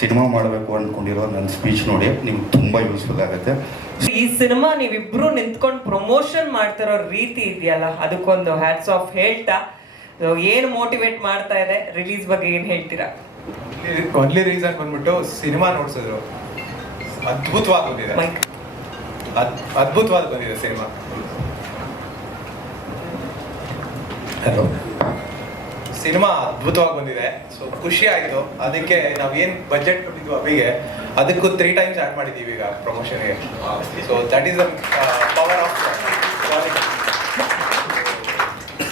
Cinema ಮಾಡಬೇಕು ಅಂದ್ಕೊಂಡಿರೋ ನನ್ನ speech ನೋಡಿ ನಿಮ್ಗೆ ತುಂಬ ಯೂಸ್ಫುಲ್ ಆಗುತ್ತೆ. ಈ ಸಿನಿಮಾ ನೀವಿಬ್ರು ನಿಂತ್ಕೊಂಡು ಪ್ರಮೋಷನ್ ಮಾಡ್ತಿರೋ ರೀತಿ ಇದೆಯಲ್ಲ ಅದಕ್ಕೊಂದು ಹ್ಯಾಟ್ಸ್ ಆಫ್ ಹೇಳ್ತಾ ಏನು ಏನ್ ಮೋಟಿವೇಟ್ ಮಾಡ್ತಾ ಇದೆ ರಿಲೀಸ್ ಬಗ್ಗೆ ಏನು ಹೇಳ್ತೀರಾ? ಒನ್ಲಿ ರೀಸನ್ ಬಂದ್ಬಿಟ್ಟು ಸಿನಿಮಾ ನೋಡ್ಸಿದ್ರು. ಅದ್ಭುತವಾಗಿ ಬಂದಿದೆ. ಅದ್ಭುತವಾಗಿ ಬಂದಿದೆ ಸಿನಿಮಾ. ಹಲೋ ಸಿನಿಮಾ ಅದ್ಭುತವಾಗಿ ಬಂದಿದೆ. ಸೊ ಖುಷಿ ಆಯಿತು. ಅದಕ್ಕೆ ನಾವು ಏನು ಬಜೆಟ್ ಕೊಟ್ಟಿದ್ವಿ ಅಭಿಗೆ ಅದಕ್ಕೂ ತ್ರೀ ಟೈಮ್ಸ್ ಆಡ್ ಮಾಡಿದೀವಿ ಈಗ ಪ್ರಮೋಷನ್ಗೆ so that is the power of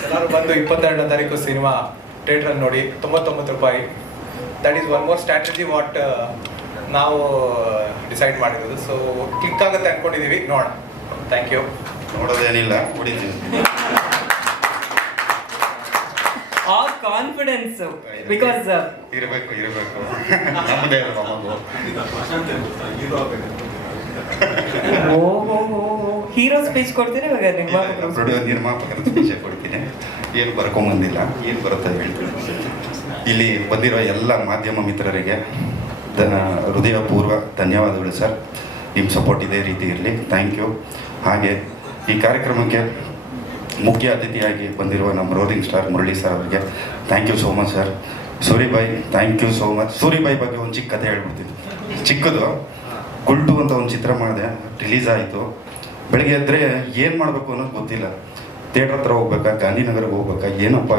ಎಲ್ಲರೂ ಬಂದು ಇಪ್ಪತ್ತೆರಡನೇ ತಾರೀಕು ಸಿನಿಮಾ ಥಿಯೇಟ್ರಲ್ಲಿ ನೋಡಿ, ತೊಂಬತ್ತೊಂಬತ್ತು ರೂಪಾಯಿ. That is one more strategy what ನಾವು ಡಿಸೈಡ್ ಮಾಡಿರೋದು. ಸೊ ಕ್ಲಿಕ್ ಆಗುತ್ತೆ ಅನ್ಕೊಂಡಿದೀವಿ. ನೋಡೋಣ. ಥ್ಯಾಂಕ್ ಯು ನೋಡೋದೇನಿಲ್ಲ ಹೊಡಿತೀನಿ ಆ ಕಾನ್ಫಿಡೆನ್ಸ್ ಬಿಕಾಸ್ ಇರಬೇಕು ಇರಬೇಕು. ನಮ್ಮದೇ ಹೀರೋ ಸ್ಪೀಚ್ ಕೊಡ್ತೀರಿ ಇವಾಗ ನಿರ್ಮಾಪಕರು ನಿರ್ಮಾಪಕರ ಸ್ಪೀಚ್ ಕೊಡ್ತೀನಿ. ಏನು ಬರ್ಕೊಂಬಂದಿಲ್ಲ ಏನು ಬರುತ್ತೆ ಹೇಳ್ತೀನಿ. ಇಲ್ಲಿ ಬಂದಿರೋ ಎಲ್ಲ ಮಾಧ್ಯಮ ಮಿತ್ರರಿಗೆ ಧನ ಹೃದಯಪೂರ್ವ ಧನ್ಯವಾದಗಳು ಸರ್. ನಿಮ್ಮ ಸಪೋರ್ಟ್ ಇದೇ ರೀತಿ ಇರಲಿ. ಥ್ಯಾಂಕ್ ಯು ಹಾಗೆ ಈ ಕಾರ್ಯಕ್ರಮಕ್ಕೆ ಮುಖ್ಯ ಅತಿಥಿಯಾಗಿ ಬಂದಿರುವ ನಮ್ಮ ರೋಲಿಂಗ್ ಸ್ಟಾರ್ ಮುರಳಿ ಸರ್ ಅವರಿಗೆ thank you so much sir Suri bhai thank you so much Suri bhai ಬಗ್ಗೆ ಒಂದು ಚಿಕ್ಕ ಕಥೆ ಹೇಳ್ಬಿಡ್ತೀನಿ. ಚಿಕ್ಕದು, ಗುಲ್ಟು ಅಂತ ಒಂದು ಚಿತ್ರ ಮಾಡಿದೆ ರಿಲೀಸ್ ಆಯಿತು. ಬೆಳಗ್ಗೆ ಎದ್ದರೆ ಏನು ಮಾಡಬೇಕು ಅನ್ನೋದು ಗೊತ್ತಿಲ್ಲ. ಥಿಯೇಟ್ರ್ ಹತ್ರ ಹೋಗ್ಬೇಕಾ ಗಾಂಧಿನಗರ್ಗೆ ಹೋಗ್ಬೇಕಾ, ಏನಪ್ಪ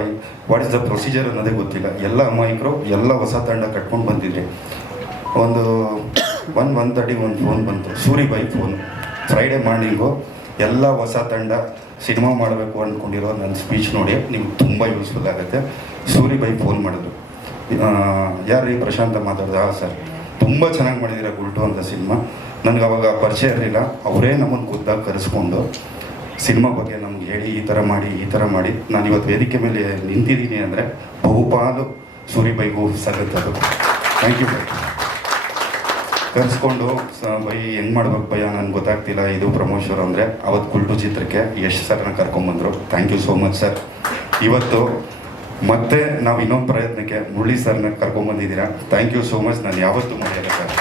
ವಾಟ್ ಇಸ್ ದ ಪ್ರೊಸೀಜರ್ ಅನ್ನೋದೇ ಗೊತ್ತಿಲ್ಲ. ಎಲ್ಲ ಅಮಾಯಕರು ಎಲ್ಲ ಹೊಸ ತಂಡ ಕಟ್ಕೊಂಡು ಬಂದಿದ್ರಿ. ಒಂದು ಒನ್ ಒನ್ ತರ್ಟಿ ಒಂದು ಫೋನ್ ಬಂತು. Suri Suri bhai phone Friday morning ಎಲ್ಲ ಹೊಸ ತಂಡ ಸಿನಿಮಾ ಮಾಡಬೇಕು ಅಂದ್ಕೊಂಡಿರೋ ನನ್ನ ಸ್ಪೀಚ್ ನೋಡಿ ನಿಮ್ಗೆ ತುಂಬ ಯೂಸ್ಫುಲ್ ಆಗುತ್ತೆ. ಸೂರಿ ಬೈ ಫೋನ್ ಮಾಡಿದ್ರು. ಯಾರು ಪ್ರಶಾಂತ ಮಾತಾಡ್ದೆ? ಹಾಂ ಸರ್ ತುಂಬ ಚೆನ್ನಾಗಿ ಮಾಡಿದ್ದೀರಾ ಗುಲ್ಟು ಅಂತ ಸಿನಿಮಾ. ನನಗೆ ಅವಾಗ ಪರಿಚಯ ಇರಲಿಲ್ಲ. ಅವರೇ ನಮ್ಮನ್ನು ಖುದ್ದಾಗಿ ಕರೆಸ್ಕೊಂಡು ಸಿನಿಮಾ ಬಗ್ಗೆ ನಮ್ಗೆ ಹೇಳಿ, ಈ ಥರ ಮಾಡಿ, ಈ ಥರ ಮಾಡಿ. ನಾನು ಇವತ್ತು ವೇದಿಕೆ ಮೇಲೆ ನಿಂತಿದ್ದೀನಿ ಅಂದರೆ ಬಹುಪಾಲು ಸೂರಿಬೈಗೂ ಸಲ್ಲುತ್ತದು ಥ್ಯಾಂಕ್ ಯು ಬೈ ಕರೆಸ್ಕೊಂಡು ಬೈ, ಹೆಂಗೆ ಮಾಡ್ಬೇಕು ಭಯ? ನನಗೆ ಗೊತ್ತಾಗ್ತಿಲ್ಲ. ಇದು ಪ್ರಮೋಷನ್ ಅಂದರೆ ಅವತ್ತು ಕುಲ್ಟು ಚಿತ್ರಕ್ಕೆ ಯಶ್ ಸರ್ನ ಕರ್ಕೊಂಬಂದರು. Thank you so much sir ಇವತ್ತು ಮತ್ತೆ ನಾವು ಇನ್ನೊಂದು ಪ್ರಯತ್ನಕ್ಕೆ ಮುರಳಿ ಸರ್ನ ಕರ್ಕೊಂಬಂದಿದ್ದೀರಾ? ಥ್ಯಾಂಕ್ ಯು ಸೋ ಮಚ್ ನಾನು ಯಾವತ್ತೂ ಮರೆಯಲ್ಲ ಸರ್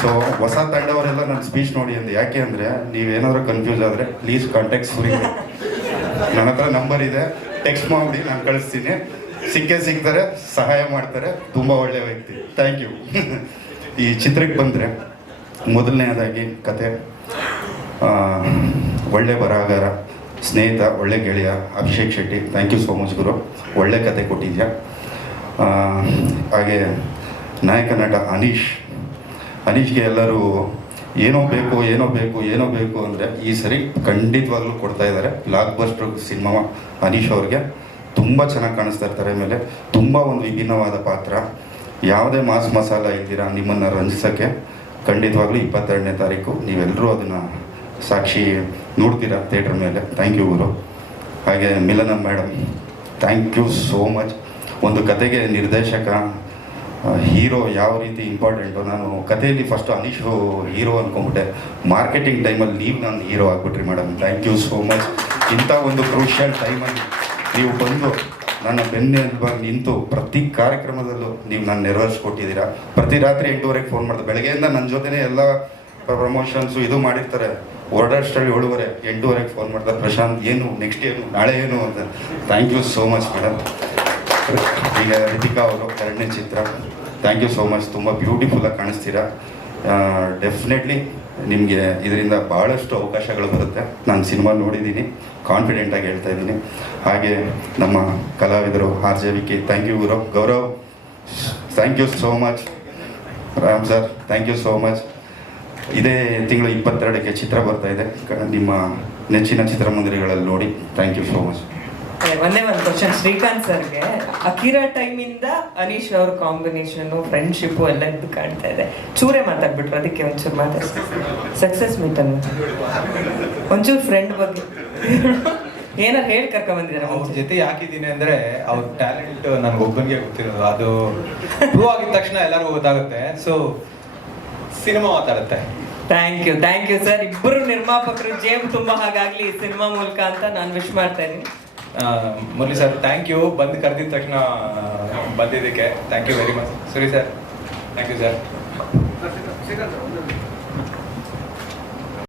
ಸೊ ಹೊಸ ತಂಡವರೆಲ್ಲ ನನ್ನ ಸ್ಪೀಚ್ ನೋಡಿ ಅಂದೆ. ಯಾಕೆ ಅಂದರೆ ನೀವೇನಾದರೂ ಕನ್ಫ್ಯೂಸ್ ಆದರೆ ಪ್ಲೀಸ್ ಕಾಂಟ್ಯಾಕ್ಟ್ ಸುರಿ ನನ್ನ ಹತ್ರ ನಂಬರ್ ಇದೆ. ಟೆಕ್ಸ್ಟ್ ಮಾಡಿ ನಾನು ಕಳಿಸ್ತೀನಿ. ಸಿಕ್ಕೇ ಸಿಗ್ತಾರೆ, ಸಹಾಯ ಮಾಡ್ತಾರೆ. ತುಂಬ ಒಳ್ಳೆಯ ವ್ಯಕ್ತಿ. ಥ್ಯಾಂಕ್ ಯು ಈ ಚಿತ್ರಕ್ಕೆ ಬಂದರೆ ಮೊದಲನೇದಾಗಿ ಕತೆ ಒಳ್ಳೆ ಬರಹಗಾರ ಸ್ನೇಹಿತ, ಒಳ್ಳೆ ಗೆಳೆಯ Abhishek Shetty thank you so much ಗುರು. ಒಳ್ಳೆ ಕತೆ ಕೊಟ್ಟಿದ್ಯಾ? ಹಾಗೆ ನಾಯಕ ನಟ ಅನೀಶ್, ಅನೀಶ್ಗೆ ಎಲ್ಲರೂ ಏನೋ ಬೇಕು ಏನೋ ಬೇಕು ಏನೋ ಬೇಕು ಅಂದರೆ ಈ ಸರಿ ಖಂಡಿತವಾಗ್ಲೂ ಕೊಡ್ತಾ ಇದ್ದಾರೆ. ಬ್ಲಾಕ್ ಬಸ್ಟರ್ ಸಿನಿಮಾ ಅನೀಶ್ ಅವ್ರಿಗೆ. ತುಂಬ ಚೆನ್ನಾಗಿ ಕಾಣಿಸ್ತಾ ಇರ್ತಾರೆ ಆಮೇಲೆ ತುಂಬ ಒಂದು ವಿಭಿನ್ನವಾದ ಪಾತ್ರ. ಯಾವುದೇ ಮಾಸ್ ಮಸಾಲ ಇದ್ದೀರಾ ನಿಮ್ಮನ್ನು ರಂಜಿಸೋಕ್ಕೆ ಖಂಡಿತವಾಗ್ಲೂ ಇಪ್ಪತ್ತೆರಡನೇ ತಾರೀಕು. ನೀವೆಲ್ಲರೂ ಅದನ್ನು ಸಾಕ್ಷಿ ನೋಡ್ತೀರಾ ಥಿಯೇಟ್ರ್ ಮೇಲೆ. ಥ್ಯಾಂಕ್ ಯು ಗುರು. ಹಾಗೆ Milana madam thank you so much ಒಂದು ಕತೆಗೆ ನಿರ್ದೇಶಕ ಹೀರೋ ಯಾವ ರೀತಿ ಇಂಪಾರ್ಟೆಂಟು ನಾನು ಕಥೆಯಲ್ಲಿ ಫಸ್ಟ್ ಅನೀಶು ಹೀರೋ ಅಂದ್ಕೊಂಬಿಟ್ಟೆ ಮಾರ್ಕೆಟಿಂಗ್ ಟೈಮಲ್ಲಿ ನೀವು ನಾನು hero ಆಗ್ಬಿಟ್ರಿ madam thank you so much ಇಂಥ ಒಂದು ಕ್ರೂಷಿಯಲ್ ಟೈಮಲ್ಲಿ ನೀವು ಬಂದು ನನ್ನ ಬೆನ್ನೆ ಬೆನ್ನೆಲುಬಾಗಿ ನಿಂತು ಪ್ರತಿ ಕಾರ್ಯಕ್ರಮದಲ್ಲೂ ನೀವು ನಾನು ನೆರವೇರಿಸ್ಕೊಟ್ಟಿದ್ದೀರಾ ಪ್ರತಿ ರಾತ್ರಿ ಎಂಟೂವರೆಗೆ ಫೋನ್ ಮಾಡಿದೆ. ಬೆಳಗ್ಗೆಯಿಂದ ನನ್ನ ಜೊತೆನೇ ಎಲ್ಲ ಪ್ರಮೋಷನ್ಸು ಇದು ಮಾಡಿರ್ತಾರೆ. ಹೊರಡಷ್ಟರಲ್ಲಿ ಏಳುವರೆ, ಎಂಟೂವರೆಗೆ ಫೋನ್ ಮಾಡ್ತಾರೆ ಪ್ರಶಾಂತ್, ಏನು ನೆಕ್ಸ್ಟ್ ಏನು, ನಾಳೆ ಏನು ಅಂತ. Thank you so much madam ಈಗ ರಿತಿಕಾ ಅವರು ಎರಡನೇ ಚಿತ್ರ ಥ್ಯಾಂಕ್ ಯು ಸೋ ಮಚ್ ತುಂಬ ಬ್ಯೂಟಿಫುಲ್ಲಾಗಿ ಕಾಣಿಸ್ತೀರಾ? ಡೆಫಿನೆಟ್ಲಿ ನಿಮಗೆ ಇದರಿಂದ ಭಾಳಷ್ಟು ಅವಕಾಶಗಳು ಬರುತ್ತೆ. ನಾನು ಸಿನಿಮಾ ನೋಡಿದ್ದೀನಿ ಕಾನ್ಫಿಡೆಂಟಾಗಿ ಹೇಳ್ತಾ ಇದ್ದೀನಿ. ಹಾಗೆ ನಮ್ಮ ಕಲಾವಿದರು R J Vicky thank you Guru. Gaurav thank you so much Ram sir thank you so much ಇದೇ ತಿಂಗಳು ಇಪ್ಪತ್ತೆರಡಕ್ಕೆ ಚಿತ್ರ ಬರ್ತಾ ಇದೆ. ನಿಮ್ಮ ನೆಚ್ಚಿನ ಚಿತ್ರಮಂದಿರಗಳಲ್ಲಿ ನೋಡಿ. ಥ್ಯಾಂಕ್ ಯು ಸೋ ಮಚ್ ಒಂದೇ ಒಂದು ಕ್ವಶನ್ ಶ್ರೀಕಾಂತ್ ಸರ್ಗೆ ಅಕಿರಾ ಟೈಮಿಂದ ಅನೀಶ್ ಅವ್ರ ಕಾಂಬಿನೇಷನ್ ಫ್ರೆಂಡ್ಶಿಪ್ ಎಲ್ಲ ಇದ್ದು ಕಾಣ್ತಾ ಇದೆ. ಚೂರೇ ಮಾತಾಡ್ಬಿಟ್ರು ಅದಕ್ಕೆ ಒಂಚೂರು ಮಾತಾಡ್ತೀನಿ ಸಕ್ಸಸ್ ಮೀಟ್ ಅನ್ನ ಒಂಚೂರು ಫ್ರೆಂಡ್ ಬಗ್ಗೆ. ಏನಾರು ಹೇಳಿ ಕರ್ಕೊಂಡ್ ಬಂದಿದ್ದಾರೆ ಅವ್ರ ಜೊತೆ ಯಾಕಿದ್ದೀನಿ ಅಂದ್ರೆ ಅವ್ರ ಟ್ಯಾಲೆಂಟ್ ನನ್ಗೊಬ್ಬನಿಗೆ ಗೊತ್ತಿರೋದು. ಅದು ಪ್ರೂವ್ ಆಗಿದ ತಕ್ಷಣ ಎಲ್ಲರಿಗೂ ಗೊತ್ತಾಗುತ್ತೆ. So cinema ಮಾತಾಡುತ್ತೆ thank you thank you sir ಇಬ್ಬರು ನಿರ್ಮಾಪಕರು ಜೇಮ್ ತುಂಬಾ ಹಾಗಾಗ್ಲಿ ಈ ಸಿನಿಮಾ ಮೂಲಕ ಅಂತ ನಾನು ವಿಶ್ ಮಾಡ್ತಾ ಇದ್ದೀನಿ. ಮುರಳಿ ಸರ್ ಥ್ಯಾಂಕ್ ಯು ಬಂದು ಕರೆದಿದ ತಕ್ಷಣ ಬಂದಿದ್ದಕ್ಕೆ ಥ್ಯಾಂಕ್ ಯು ವೆರಿ ಮಚ್ ಸರಿ ಸರ್. Thank you sir